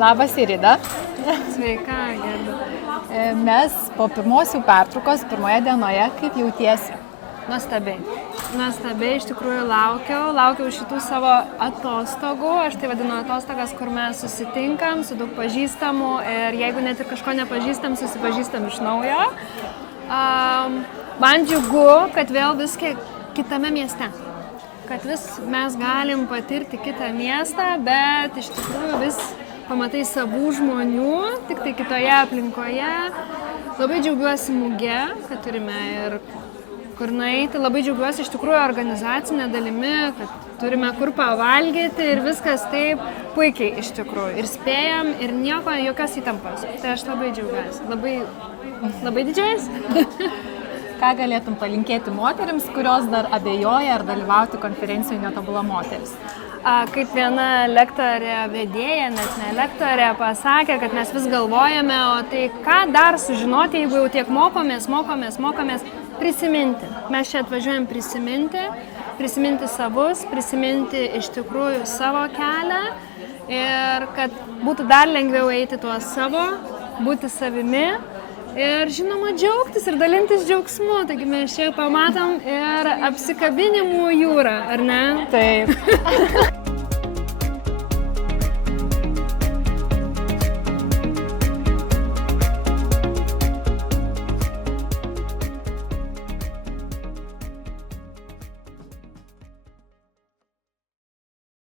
Labas, Irida. Sveika, Gerda. Mes po pirmosių pertraukos, pirmoje dienoje, kaip jautiesi? Nuostabiai. Nuostabiai, iš tikrųjų laukiau šitų savo atostogų. Aš tai vadinu atostogas, kur mes susitinkam su daug pažįstamų ir jeigu net ir kažko nepažįstam, susipažįstam iš naujo. Man džiugu, kad vėl viską kitame mieste. Kad vis mes galim patirti kitą miestą, bet iš tikrųjų vis pamatai savų žmonių, tik tai kitoje aplinkoje. Labai džiaugiuosi muge, kad turime ir kur nueiti. Labai džiaugiuosi iš tikrųjų organizacinė dalimi, kad turime kur pavalgyti ir viskas taip puikiai iš tikrųjų. Ir spėjam, ir nieko, jokios įtampos. Tai aš labai džiaugiuosi. Labai didžiuojuosi. Ką galėtum palinkėti moterims, kurios dar abejoja ar dalyvauti konferencijoje Netobula moteris? Kaip viena lektorė vedėja, net ne lektorė, pasakė, kad mes vis galvojame, o tai ką dar sužinoti, jeigu jau tiek mokomės, prisiminti. Mes čia atvažiuojam prisiminti savus, prisiminti iš tikrųjų savo kelią ir kad būtų dar lengviau eiti tuo savo, būti savimi. Ir žinoma, džiaugtis ir dalintis džiaugsmu. Taigi mes čia pamatom ir apsikabinimų jūrą, ar ne? Taip.